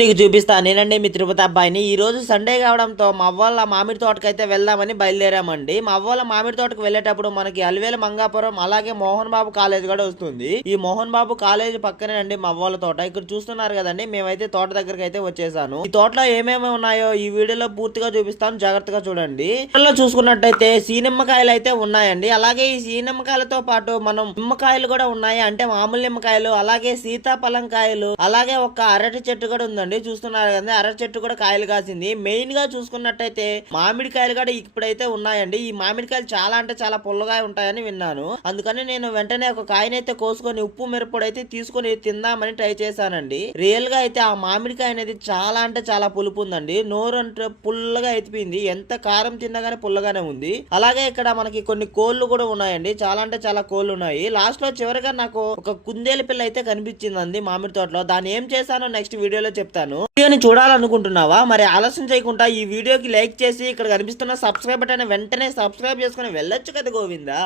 నీకు చూపిస్తా. నేనండి మీ తిరుపతి అబ్బాయిని. ఈ రోజు సండే కావడంతో మా అవ్వాళ్ళ మామిడి తోటకైతే వెళ్దామని బయలుదేరామండి. మా అవ్వాళ్ళ మామిడి తోటకు వెళ్ళేటప్పుడు మనకి అలివేల మంగాపురం అలాగే మోహన్ బాబు కాలేజ్ కూడా వస్తుంది. ఈ మోహన్ బాబు కాలేజ్ పక్కనే అండి మా అవ్వాళ్ళ తోట. ఇక్కడ చూస్తున్నారు కదండి, మేమైతే తోట దగ్గరికి అయితే వచ్చేసాను. ఈ తోటలో ఏమేమి ఉన్నాయో ఈ వీడియోలో పూర్తిగా చూపిస్తాను, జాగ్రత్తగా చూడండి. చూసుకున్నట్టయితే సీనిమ్మకాయలు అయితే ఉన్నాయండి. అలాగే ఈ సీనిమ్మకాయలతో పాటు మనం నిమ్మకాయలు కూడా ఉన్నాయి, అంటే మామూలు నిమ్మకాయలు, అలాగే సీతాఫలం కాయలు, అలాగే ఒక అరటి చెట్టు కూడా ఉందండి. చూస్తున్నారు కదా, అరటి చెట్టు కూడా కాయలు కాసింది. మెయిన్ గా చూసుకున్నట్టయితే మామిడికాయలు కూడా ఇప్పుడైతే ఉన్నాయండి. ఈ మామిడికాయలు చాలా అంటే చాలా పుల్లగా ఉంటాయని విన్నాను. అందుకని నేను వెంటనే ఒక కాయనైతే కోసుకొని ఉప్పు మిరపొడి అయితే తీసుకొని తిందామని ట్రై చేశానండి. రియల్ గా అయితే ఆ మామిడికాయ అనేది చాలా అంటే చాలా పులుపు ఉందండి. నోరు అంటే పుల్లగా అయిపోయింది. ఎంత కారం తిన్నా గానీ పుల్లగానే ఉంది. అలాగే ఇక్కడ మనకి కొన్ని కోళ్లు కూడా ఉన్నాయండి. చాలా అంటే చాలా కోళ్లు ఉన్నాయి. లాస్ట్ లో చివరిగా నాకు ఒక కుందేలు పిల్ల అయితే కనిపించిందండి మామిడి తోటలో. దాన్ని ఏం చేశానో నెక్స్ట్ వీడియోలో చెప్తాను. వీడియోని చూడాలనుకుంటున్నావా? మరి ఆలస్యం చేయకుండా ఈ వీడియోకి లైక్ చేసి ఇక్కడ కనిపిస్తున్న సబ్స్క్రైబ్ బటన్ వెంటనే సబ్స్క్రైబ్ చేసుకుని వెళ్ళొచ్చు కదా గోవిందా.